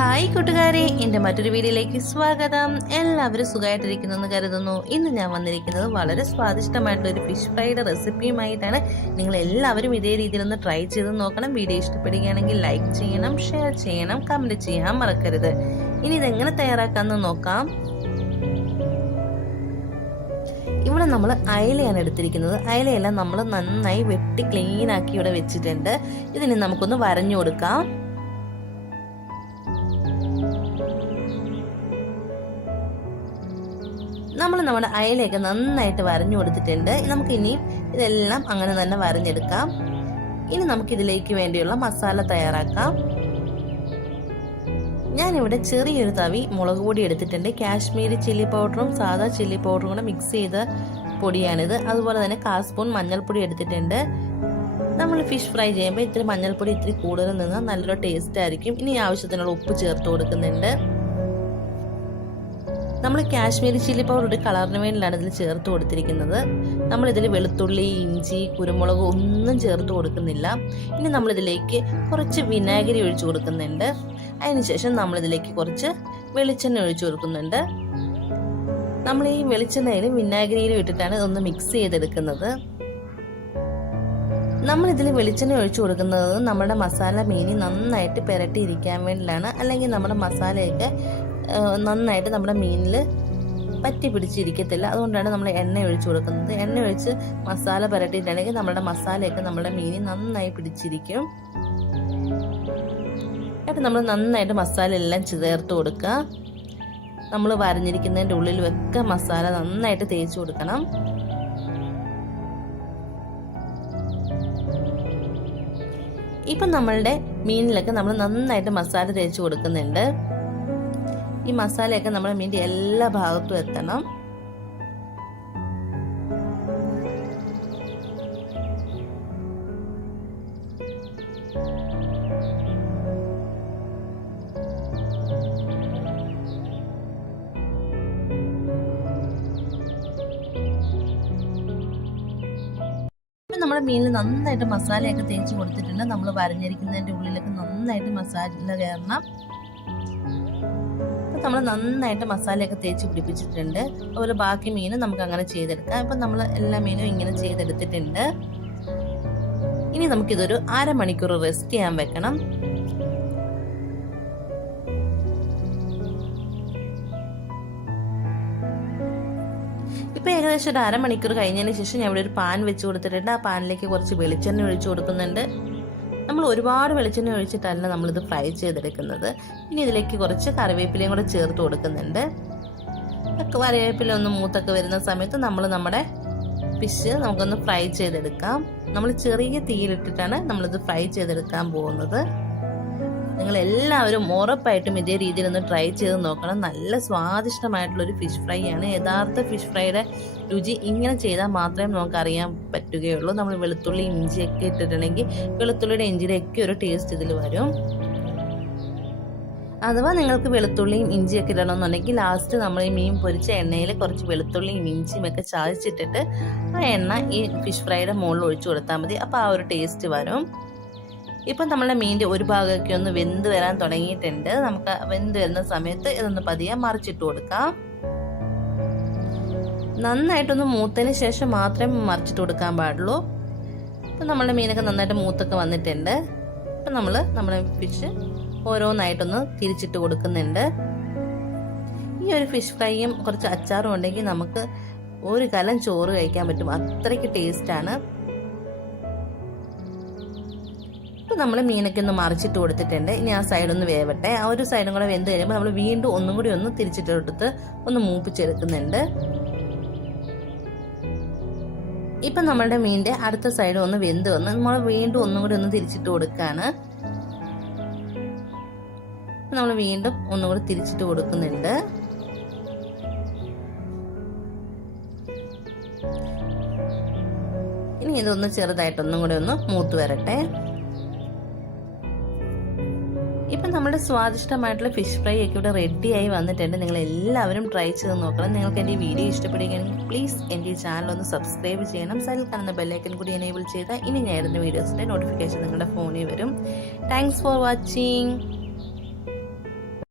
Hi കൂട്ടുകാരെ, എൻ്റെ മറ്റൊരു വീഡിയോയിലേക്ക് സ്വാഗതം. എല്ലാവരും സുഖമായിട്ടിരിക്കുന്നെന്ന് കരുതുന്നു. ഇന്ന് ഞാൻ വന്നിരിക്കുന്നത് വളരെ സ്വാദിഷ്ടമായിട്ടുള്ള ഒരു ഫിഷ് ഫ്രൈയുടെ റെസിപ്പിയുമായിട്ടാണ്. നിങ്ങൾ എല്ലാവരും ഇതേ രീതിയിലൊന്ന് ട്രൈ ചെയ്ത് നോക്കണം. വീഡിയോ ഇഷ്ടപ്പെടുകയാണെങ്കിൽ ലൈക്ക് ചെയ്യണം, ഷെയർ ചെയ്യണം, കമൻറ്റ് ചെയ്യാൻ മറക്കരുത്. ഇനി ഇതെങ്ങനെ തയ്യാറാക്കാമെന്ന് നോക്കാം. ഇവിടെ നമ്മൾ അയലയാണ് എടുത്തിരിക്കുന്നത്. അയലയെല്ലാം നമ്മൾ നന്നായി വെട്ടി ക്ലീൻ ആക്കി ഇവിടെ വെച്ചിട്ടുണ്ട്. ഇതിന് നമുക്കൊന്ന് വരഞ്ഞു കൊടുക്കാം. നമ്മൾ നമ്മുടെ അയലയൊക്കെ നന്നായിട്ട് വരഞ്ഞു കൊടുത്തിട്ടുണ്ട്. നമുക്ക് ഇനിയും ഇതെല്ലാം അങ്ങനെ തന്നെ വരഞ്ഞെടുക്കാം. ഇനി നമുക്ക് ഇതിലേക്ക് വേണ്ടിയുള്ള മസാല തയ്യാറാക്കാം. ഞാനിവിടെ ചെറിയൊരു തവി മുളക് പൊടി എടുത്തിട്ടുണ്ട്. കാശ്മീരി ചില്ലി പൗഡറും സാധാ ചില്ലി പൗഡറും കൂടെ മിക്സ് ചെയ്ത പൊടിയാണിത്. അതുപോലെ തന്നെ 1/4 സ്പൂൺ മഞ്ഞൾപ്പൊടി എടുത്തിട്ടുണ്ട്. നമ്മൾ ഫിഷ് ഫ്രൈ ചെയ്യുമ്പോൾ ഇത്തിരി മഞ്ഞൾപ്പൊടി ഇത്തിരി കൂടുതൽ നിന്നാൽ നല്ലൊരു ടേസ്റ്റ് ആയിരിക്കും. ഇനി ആവശ്യത്തിനുള്ള ഉപ്പ് ചേർത്ത് കൊടുക്കുന്നുണ്ട്. നമ്മൾ കാശ്മീരി ചില്ലി പൗഡർ ഒരു കളറിന് വേണ്ടിയാണ് ഇതിൽ ചേർത്ത് കൊടുത്തിരിക്കുന്നത്. നമ്മളിതിൽ വെളുത്തുള്ളി, ഇഞ്ചി, കുരുമുളക് ഒന്നും ചേർത്ത് കൊടുക്കുന്നില്ല. ഇനി നമ്മളിതിലേക്ക് കുറച്ച് വിനാഗിരി ഒഴിച്ചു കൊടുക്കുന്നുണ്ട്. അതിനുശേഷം നമ്മളിതിലേക്ക് കുറച്ച് വെളിച്ചെണ്ണ ഒഴിച്ചു കൊടുക്കുന്നുണ്ട്. നമ്മൾ ഈ വെളിച്ചെണ്ണയിലും വിനാഗിരിയിലും ഇട്ടിട്ടാണ് ഇതൊന്ന് മിക്സ് ചെയ്തെടുക്കുന്നത്. നമ്മളിതിൽ വെളിച്ചെണ്ണ ഒഴിച്ചു കൊടുക്കുന്നത് നമ്മുടെ മസാല മീനി നന്നായിട്ട് പുരട്ടിയിരിക്കാൻ വേണ്ടിയിട്ടാണ്. അല്ലെങ്കിൽ നമ്മുടെ മസാലയൊക്കെ നന്നായിട്ട് നമ്മുടെ മീനിൽ പറ്റി പിടിച്ചിരിക്കത്തില്ല. അതുകൊണ്ടാണ് നമ്മൾ എണ്ണ ഒഴിച്ചു കൊടുക്കുന്നത്. എണ്ണ ഒഴിച്ച് മസാല പുരട്ടിയിട്ടുണ്ടെങ്കിൽ നമ്മുടെ മസാലയൊക്കെ നമ്മുടെ മീനിൽ നന്നായി പിടിച്ചിരിക്കും. എന്നിട്ട് നമ്മൾ നന്നായിട്ട് മസാല എല്ലാം ചേർത്ത് കൊടുക്കുക. നമ്മൾ വരഞ്ഞിരിക്കുന്നതിൻ്റെ ഉള്ളിലൊക്കെ മസാല നന്നായിട്ട് തേച്ച് കൊടുക്കണം. ഇപ്പം നമ്മളുടെ മീനിലൊക്കെ നമ്മൾ നന്നായിട്ട് മസാല തേച്ച് കൊടുക്കുന്നുണ്ട്. ഈ മസാലയൊക്കെ നമ്മുടെ മീനിന്റെ എല്ലാ ഭാഗത്തും എത്തണം. നമ്മുടെ മീനിൽ നന്നായിട്ട് മസാലയൊക്കെ തേച്ച് കൊടുത്തിട്ടുണ്ട്. നമ്മൾ വരഞ്ഞിരിക്കുന്നതിന്റെ ഉള്ളിലൊക്കെ നന്നായിട്ട് മസാല കയറണം. നമ്മൾ നന്നായിട്ട് മസാലയൊക്കെ തേച്ച് പിടിപ്പിച്ചിട്ടുണ്ട്. അതുപോലെ ബാക്കി മീനും നമുക്ക് അങ്ങനെ ചെയ്തെടുക്കാം. ഇപ്പം നമ്മൾ എല്ലാ മീനും ഇങ്ങനെ ചെയ്തെടുത്തിട്ടുണ്ട്. ഇനി നമുക്കിതൊരു 1/2 മണിക്കൂർ റെസ്റ്റ് ചെയ്യാൻ വെക്കണം. ഇപ്പം ഏകദേശം ഒരു 1/2 മണിക്കൂർ കഴിഞ്ഞതിന് ശേഷം ഞാൻ ഇവിടെ ഒരു പാൻ വെച്ച് കൊടുത്തിട്ടുണ്ട്. ആ പാനിലേക്ക് കുറച്ച് വെളിച്ചെണ്ണ ഒഴിച്ചു കൊടുക്കുന്നുണ്ട്. നമ്മൾ ഒരുപാട് വെളിച്ചെണ്ണ ഒഴിച്ചിട്ടല്ല നമ്മളിത് ഫ്രൈ ചെയ്തെടുക്കുന്നത്. ഇനി ഇതിലേക്ക് കുറച്ച് കറിവേപ്പിലയും കൂടെ ചേർത്ത് കൊടുക്കുന്നുണ്ട്. കറിവേപ്പില ഒന്ന് മൂത്തൊക്കെ വരുന്ന സമയത്ത് നമ്മൾ നമ്മുടെ ഫിഷ് നമുക്കൊന്ന് ഫ്രൈ ചെയ്തെടുക്കാം. നമ്മൾ ചെറിയ തീയിലിട്ടിട്ടാണ് നമ്മളിത് ഫ്രൈ ചെയ്തെടുക്കാൻ പോകുന്നത്. നിങ്ങൾ എല്ലാവരും ഉറപ്പായിട്ടും ഇതേ രീതിയിൽ ഒന്ന് ട്രൈ ചെയ്ത് നോക്കണം. നല്ല സ്വാദിഷ്ടമായിട്ടുള്ളൊരു ഫിഷ് ഫ്രൈ ആണ്. യഥാർത്ഥ ഫിഷ് ഫ്രൈയുടെ രുചി ഇങ്ങനെ ചെയ്താൽ മാത്രമേ നമുക്ക് അറിയാൻ പറ്റുകയുള്ളൂ. നമ്മൾ വെളുത്തുള്ളി ഇഞ്ചിയൊക്കെ ഇട്ടിട്ടുണ്ടെങ്കിൽ വെളുത്തുള്ളിയുടെ ഇഞ്ചിയുടെയൊക്കെ ഒരു ടേസ്റ്റ് ഇതിൽ വരും. അഥവാ നിങ്ങൾക്ക് വെളുത്തുള്ളിയും ഇഞ്ചിയൊക്കെ ഇടണമെന്നുണ്ടെങ്കിൽ ലാസ്റ്റ് നമ്മൾ ഈ മീൻ പൊരിച്ച എണ്ണയിൽ കുറച്ച് വെളുത്തുള്ളിയും ഇഞ്ചിയും ഒക്കെ ചതച്ചിട്ടിട്ട് ആ എണ്ണ ഈ ഫിഷ് ഫ്രൈയുടെ മുകളിൽ ഒഴിച്ചു കൊടുത്താൽ മതി. അപ്പോൾ ആ ഒരു ടേസ്റ്റ് വരും. ഇപ്പം നമ്മളുടെ മീനിൻ്റെ ഒരു ഭാഗമൊക്കെ ഒന്ന് വെന്ത് വരാൻ തുടങ്ങിയിട്ടുണ്ട്. നമുക്ക് വെന്ത് വരുന്ന സമയത്ത് ഇതൊന്ന് പതിയെ മറിച്ചിട്ട് കൊടുക്കാം. നന്നായിട്ടൊന്ന് മൂത്തതിന് ശേഷം മാത്രമേ മറിച്ചിട്ട് കൊടുക്കാൻ പാടുള്ളൂ. ഇപ്പം നമ്മളുടെ മീനൊക്കെ നന്നായിട്ട് മൂത്തൊക്കെ വന്നിട്ടുണ്ട്. ഇപ്പം നമ്മൾ നമ്മുടെ ഫിഷ് ഓരോന്നായിട്ടൊന്ന് തിരിച്ചിട്ട് കൊടുക്കുന്നുണ്ട്. ഈ ഒരു ഫിഷ് ഫ്രൈയും കുറച്ച് അച്ചാറും ഉണ്ടെങ്കിൽ നമുക്ക് ഒരു കലം ചോറ് കഴിക്കാൻ പറ്റും. അത്രയ്ക്ക് ടേസ്റ്റാണ്. ഇപ്പം നമ്മൾ മീനൊക്കെ ഒന്ന് മറിച്ചിട്ട് കൊടുത്തിട്ടുണ്ട്. ഇനി ആ സൈഡൊന്ന് വേവട്ടെ. ആ ഒരു സൈഡും കൂടെ വെന്ത് കഴിയുമ്പോൾ നമ്മൾ വീണ്ടും ഒന്നും കൂടി ഒന്ന് തിരിച്ചിട്ട് കൊടുത്ത് ഒന്ന് മൂപ്പിച്ചെടുക്കുന്നുണ്ട്. ഇപ്പം നമ്മളുടെ മീനിന്റെ അടുത്ത സൈഡ് ഒന്ന് വെന്ത് വന്ന് നമ്മൾ വീണ്ടും ഒന്നും കൂടി ഒന്ന് തിരിച്ചിട്ട് കൊടുക്കുകയാണ്. നമ്മൾ വീണ്ടും ഒന്നും കൂടി തിരിച്ചിട്ട് കൊടുക്കുന്നുണ്ട്. ഇനി ഇതൊന്ന് ചെറുതായിട്ടൊന്നും കൂടി ഒന്ന് മൂത്ത് വരട്ടെ. ഇപ്പം നമ്മുടെ സ്വാദിഷ്ടമായിട്ടുള്ള ഫിഷ് ഫ്രൈ ഒക്കെ ഇവിടെ റെഡിയായി വന്നിട്ടുണ്ട്. നിങ്ങൾ എല്ലാവരും ട്രൈ ചെയ്ത് നോക്കണം. നിങ്ങൾക്ക് എൻ്റെ ഈ വീഡിയോ ഇഷ്ടപ്പെടുകയാണെങ്കിൽ പ്ലീസ് എൻ്റെ ഈ ചാനൽ ഒന്ന് സബ്സ്ക്രൈബ് ചെയ്യണം. സൈഡിൽ കാണുന്ന ബെല്ലൈക്കൻ കൂടി എനേബിൾ ചെയ്താൽ ഇനി ഞാൻ ഇടുന്ന വീഡിയോസിൻ്റെ നോട്ടിഫിക്കേഷൻ നിങ്ങളുടെ ഫോണിൽ വരും. Thanks for watching.